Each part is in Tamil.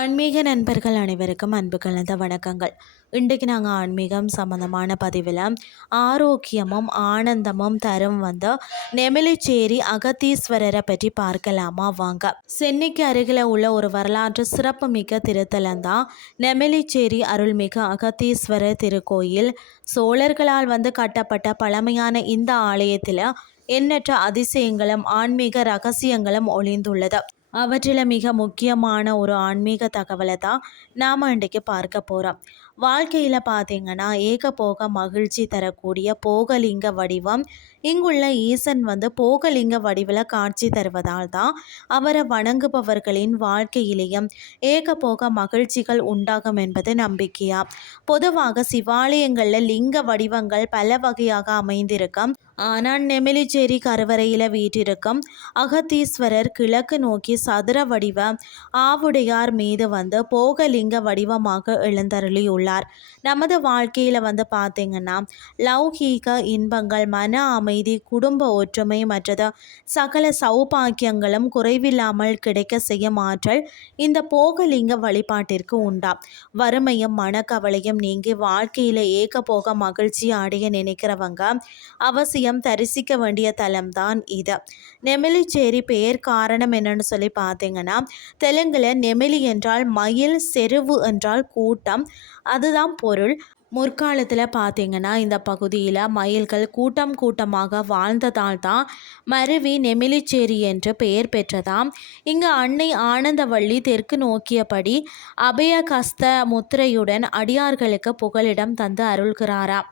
ஆன்மீக நண்பர்கள் அனைவருக்கும் அன்பு கலந்த வணக்கங்கள். இன்றைக்கு நாங்கள் ஆன்மீகம் சம்பந்தமான பதிவில் ஆரோக்கியமும் ஆனந்தமும் தரும் நெமிலிச்சேரி அகத்தீஸ்வரரை பற்றி பார்க்கலாமா வாங்க. சென்னைக்கு அருகில் உள்ள ஒரு வரலாற்று சிறப்புமிக்க திருத்தலம் தான் நெமிலிச்சேரி அருள்மிகு அகத்தீஸ்வரர் திருக்கோயில். சோழர்களால் கட்டப்பட்ட பழமையான இந்த ஆலயத்தில் எண்ணற்ற அதிசயங்களும் ஆன்மீக ரகசியங்களும் ஒளிந்துள்ளது. அவற்றில் மிக முக்கியமான ஒரு ஆன்மீக தகவலை தான் நாம் இன்றைக்கு பார்க்க போகிறோம். வாழ்க்கையில் பார்த்திங்கன்னா ஏகபோக மகிழ்ச்சி தரக்கூடிய போகலிங்க வடிவம் இங்குள்ள ஈசன் போகலிங்க வடிவில் காட்சி தருவதால் தான் அவரை வணங்குபவர்களின் வாழ்க்கையிலேயும் ஏகபோக மகிழ்ச்சிகள் உண்டாகும் என்பது நம்பிக்கையா. பொதுவாக சிவாலயங்களில் லிங்க வடிவங்கள் பல வகையாக அமைந்திருக்கும். ஆனால் நெமிலிச்சேரி கருவறையில் வீற்றிருக்கும் அகத்தீஸ்வரர் கிழக்கு நோக்கி சதுர வடிவ ஆவுடையார் மீது போகலிங்க வடிவமாக எழுந்தருளியுள்ளார். நமது வாழ்க்கையில் பார்த்திங்கன்னா லௌகீக இன்பங்கள், மன அமைதி, குடும்ப ஒற்றுமை மற்றது சகல சௌபாக்கியங்களும் குறைவில்லாமல் கிடைக்க செய்யும் ஆற்றல் இந்த போகலிங்க வழிபாட்டிற்கு உண்டா. வறுமையும் மனக்கவலையும் நீங்கி வாழ்க்கையில் ஏகபோக மகிழ்ச்சி அடைய நினைக்கிறவங்க அவசியம் தரிசிக்க வேண்டிய தலம்தான் இது. நெமிலிச்சேரி பெயர் காரணம் என்னன்னு சொல்லி பார்த்தீங்கன்னா, தெலுங்குல நெமிலி என்றால் மயில், செருவு என்றால் கூட்டம், அதுதான் பொருள். முற்காலத்தில் பார்த்திங்கன்னா இந்த பகுதியில் மயில்கள் கூட்டம் கூட்டமாக வாழ்ந்ததால் தான் மருவி நெமிலிச்சேரி என்று பெயர் பெற்றதாம். இங்கு அன்னை ஆனந்தவள்ளி தெற்கு நோக்கியபடி அபயகஸ்த முத்திரையுடன் அடியார்களுக்கு புகலிடம் தந்து அருள்கிறாராம்.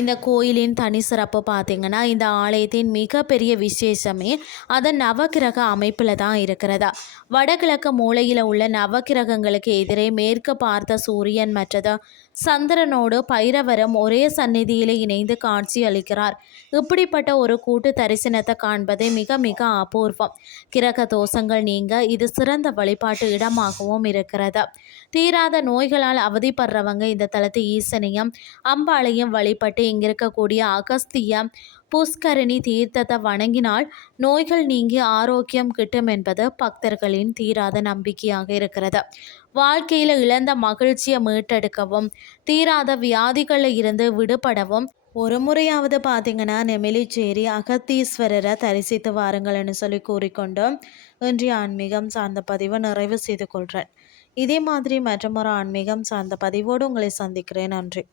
இந்த கோயிலின் தனி சிறப்பு பார்த்திங்கன்னா, இந்த ஆலயத்தின் மிகப்பெரிய விசேஷமே அதன் நவக்கிரக அமைப்பில் தான் இருக்கிறதா. வடகிழக்கு மூலையில் உள்ள நவக்கிரகங்களுக்கு எதிரே மேற்கு பார்த்த சூரியன் மற்றது சந்திரனோடு பைரவரும் ஒரே சந்நிதியில் இணைந்து காட்சி அளிக்கிறார். இப்படிப்பட்ட ஒரு கூட்டு தரிசனத்தை காண்பது மிக மிக அபூர்வம். கிரக தோஷங்கள் நீங்க இது சிறந்த வழிபாட்டு இடமாகவும் இருக்கிறது. தீராத நோய்களால் அவதிப்படுறவங்க இந்த தலத்து ஈசனையும் அம்பாளையும் வழிபட்டு இங்க இருக்கக்கூடிய அகஸ்திய புஷ்கரணி தீர்த்தத்தை வணங்கினால் நோய்கள் நீங்கி ஆரோக்கியம் கிட்டும் என்பது பக்தர்களின் தீராத நம்பிக்கையாக இருக்கிறது. வாழ்க்கையில் இழந்த மகிழ்ச்சியை மீட்டெடுக்கவும் தீராத வியாதிகளில் இருந்து விடுபடவும் ஒரு முறையாவது பார்த்திங்கன்னா நெமிலிச்சேரி அகத்தீஸ்வரரை தரிசித்து வாருங்கள்னு சொல்லி கூறிக்கொண்டு இன்றைய ஆன்மீகம் சார்ந்த பதிவை நிறைவு செய்து கொள்கிறேன். இதே மாதிரி மற்றொரு ஆன்மீகம் சார்ந்த பதிவோடு உங்களை சந்திக்கிறேன். நன்றி.